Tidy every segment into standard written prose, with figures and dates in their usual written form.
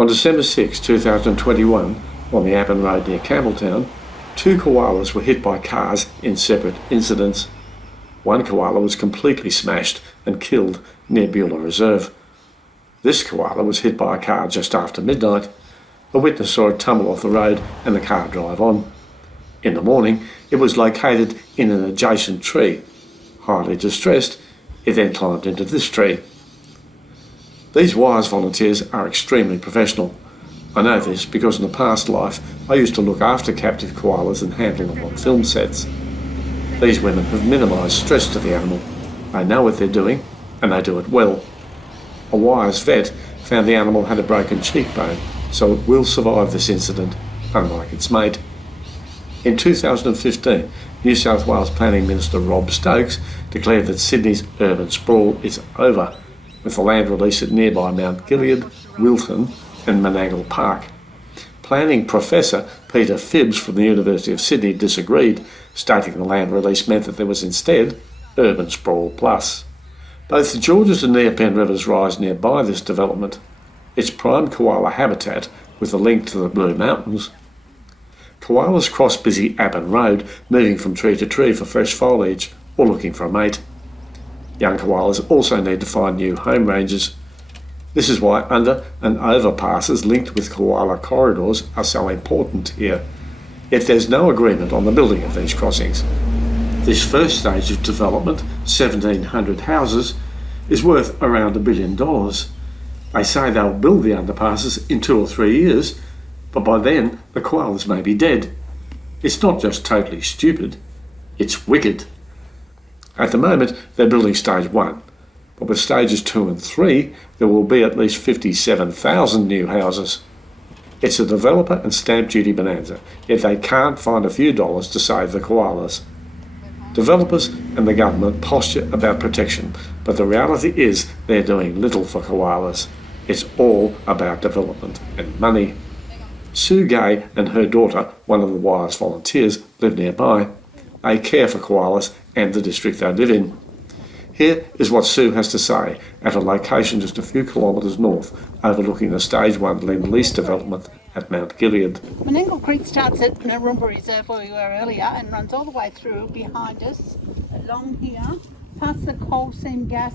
On December 6, 2021, on the Appin Road near Campbelltown, 2 koalas were hit by cars in separate incidents. One koala was completely smashed and killed near Beulah Reserve. This koala was hit by a car just after midnight. A witness saw it tumble off the road and the car drive on. In the morning, it was located in an adjacent tree. Highly distressed, it then climbed into this tree. These WIRES volunteers are extremely professional. I know this because in a past life I used to look after captive koalas and handle them on film sets. These women have minimised stress to the animal. They know what they're doing and they do it well. A WIRES vet found the animal had a broken cheekbone, so it will survive this incident, unlike its mate. In 2015, New South Wales Planning Minister Rob Stokes declared that Sydney's urban sprawl is over, with the land release at nearby Mount Gilead, Wilton and Menangle Park. Planning Professor Peter Phibbs from the University of Sydney disagreed, stating the land release meant that there was instead urban sprawl plus. Both the Georges and Neopen rivers rise nearby this development. It's prime koala habitat with a link to the Blue Mountains. Koalas cross busy Appin Road, moving from tree to tree for fresh foliage or looking for a mate. Young koalas also need to find new home ranges. This is why under and overpasses linked with koala corridors are so important here. Yet there's no agreement on the building of these crossings. This first stage of development, 1,700 houses, is worth around $1 billion. They say they'll build the underpasses in 2 or 3 years, but by then the koalas may be dead. It's not just totally stupid, it's wicked. At the moment they're building stage 1, but with stages 2 and 3 there will be at least 57,000 new houses. It's a developer and stamp duty bonanza, yet they can't find a few dollars to save the koalas. Developers and the government posture about protection, but the reality is they're doing little for koalas. It's all about development and money. Sue Gay and her daughter, one of the WIRES volunteers, live nearby. They care for koalas and the district they live in. Here is what Sue has to say at a location just a few kilometres north, overlooking the Stage 1 Land Lease development at Mount Gilead. Menangle Creek starts at Naroomba Reserve where we were earlier and runs all the way through behind us, along here, past the coal seam gas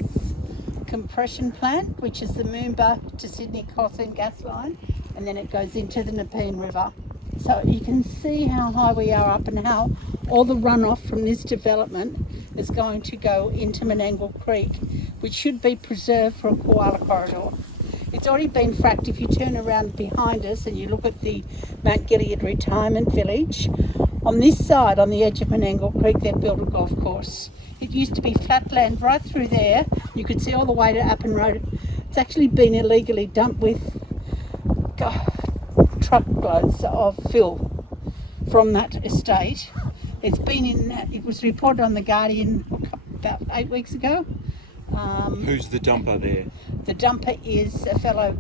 compression plant, which is the Moomba to Sydney coal seam gas line, and then it goes into the Nepean River. So you can see how high we are up and how all the runoff from this development is going to go into Menangle Creek, which should be preserved for a koala corridor. It's already been fracked. If you turn around behind us and you look at the Mount Gilead Retirement Village, on this side, on the edge of Menangle Creek, they've built a golf course. It used to be flat land right through there. You could see all the way to Appin Road. It's actually been illegally dumped with truckloads of fill from that estate. It's been in, it was reported on The Guardian about 8 weeks ago. Who's the dumper there? The dumper is a fellow,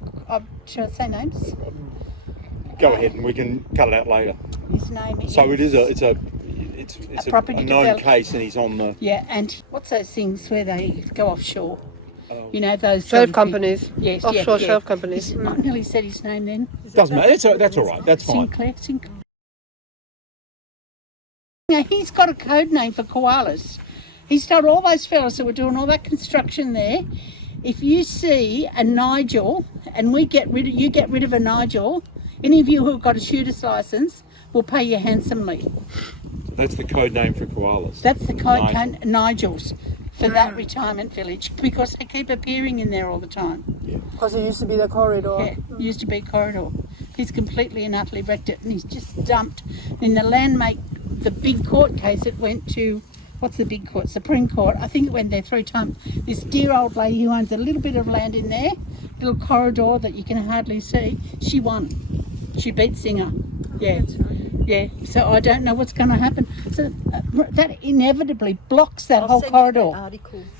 should I say names? Go ahead and we can cut it out later. His name is... So it's a known case and he's on the... Yeah, and what's those things where they go offshore? You know, those... Shelf companies. Yes, offshore yeah. shelf companies. I nearly said his name then. Doesn't matter, that's all right, that's fine. Sinclair. Now, he's got a code name for koalas. He's told all those fellas that were doing all that construction there, if you see a Nigel and you get rid of a Nigel, any of you who've got a shooter's licence will pay you handsomely. That's the code name for koalas. That's the code name, Nigels, for that retirement village, because they keep appearing in there all the time. Because it used to be the corridor. Yeah, it used to be corridor. He's completely and utterly wrecked it, and he's just dumped. In the the big court case, it went to, what's the big court? Supreme Court. I think it went there 3 times. This dear old lady who owns a little bit of land in there, little corridor that you can hardly see, she won. She beat Singer. Yeah. Yeah, so I don't know what's going to happen. So that inevitably blocks that whole corridor.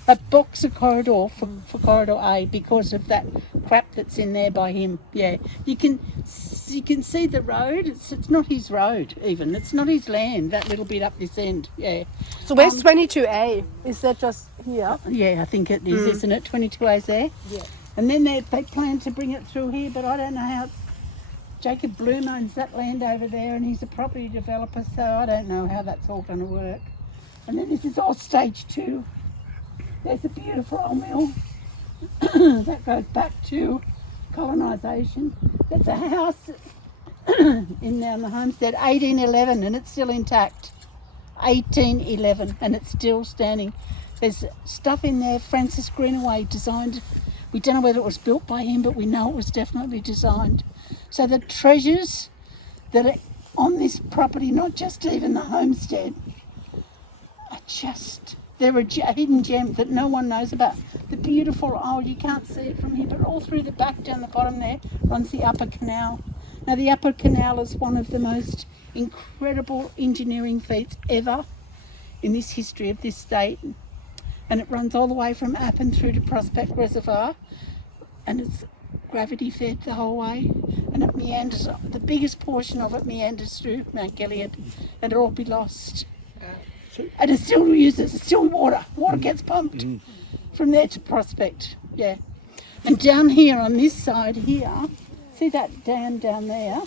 That blocks a corridor for corridor A because of that crap that's in there by him. Yeah, you can see the road. It's not his road even. It's not his land. That little bit up this end. Yeah. So where's 22A? Is that just here? Yeah, I think it is, isn't it? 22A's there. Yeah. And then they plan to bring it through here, but I don't know how. Jacob Bloom owns that land over there, and he's a property developer, so I don't know how that's all going to work. And then this is all stage 2. There's a beautiful old mill that goes back to colonisation. That's a house in the homestead, 1811, and it's still intact. 1811, and it's still standing. There's stuff in there Francis Greenaway designed. We don't know whether it was built by him, but we know it was definitely designed. So the treasures that are on this property, not just even the homestead, are just, they're a hidden gem that no one knows about. The beautiful, you can't see it from here, but all through the back down the bottom there runs the Upper Canal. Now the Upper Canal is one of the most incredible engineering feats ever in this history of this state. And it runs all the way from Appin through to Prospect Reservoir, and it's gravity fed the whole way, and it meanders, the biggest portion of it meanders through Mount Gilead, and it'll all be lost. And it still uses, it's still water gets pumped from there to Prospect, yeah. And down here on this side here, see that dam down there?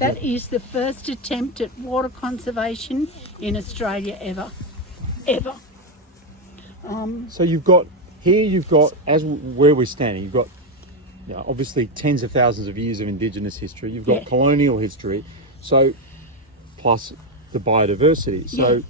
That is the first attempt at water conservation in Australia ever. So you've got, as where we're standing, you've got obviously tens of thousands of years of Indigenous history. You've got colonial history, so plus the biodiversity. So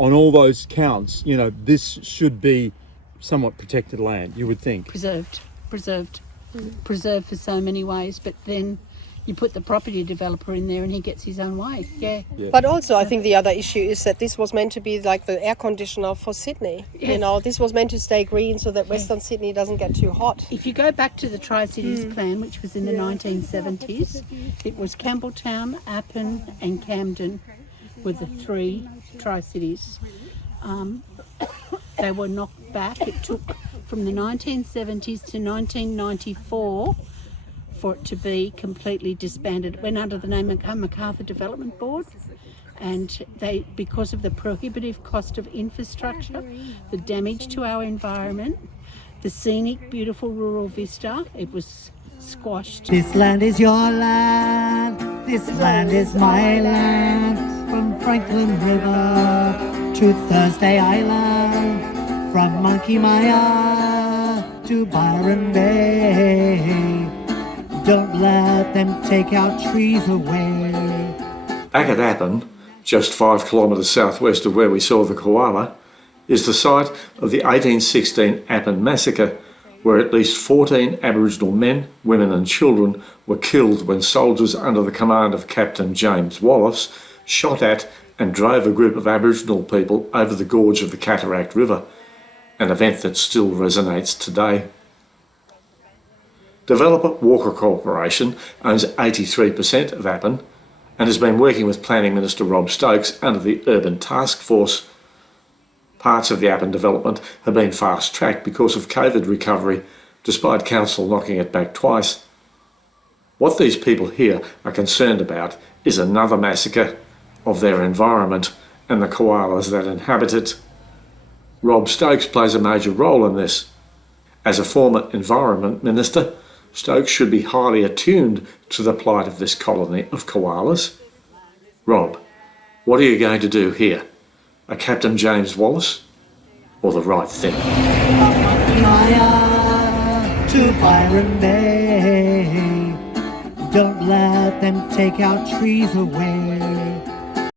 on all those counts, this should be somewhat protected land, you would think. Preserved for so many ways, but then you put the property developer in there and he gets his own way. Yeah. But also I think the other issue is that this was meant to be like the air conditioner for Sydney. This was meant to stay green so that Western Sydney doesn't get too hot. If you go back to the Tri-Cities plan, which was in the 1970s, it was Campbelltown, Appin and Camden were the 3 Tri-Cities. They were knocked back. It took from the 1970s to 1994 for it to be completely disbanded. It went under the name of MacArthur Development Board, and because of the prohibitive cost of infrastructure, the damage to our environment, the scenic, beautiful rural vista, it was squashed. This land is your land, this land is my land, from Franklin River to Thursday Island, from Monkey Maya to Byron Bay. Don't let them take our trees away. Back at Appin, just 5 kilometres southwest of where we saw the koala, is the site of the 1816 Append Massacre, where at least 14 Aboriginal men, women and children were killed when soldiers under the command of Captain James Wallace shot at and drove a group of Aboriginal people over the gorge of the Cataract River, an event that still resonates today. Developer Walker Corporation owns 83% of Appin and has been working with Planning Minister Rob Stokes under the Urban Task Force. Parts of the Appin development have been fast-tracked because of COVID recovery, despite Council knocking it back twice. What these people here are concerned about is another massacre of their environment and the koalas that inhabit it. Rob Stokes plays a major role in this. As a former Environment Minister, Stokes should be highly attuned to the plight of this colony of koalas. Rob, what are you going to do here? A Captain James Wallace? Or the right thing? To Byron Bay. Don't let them take our trees away.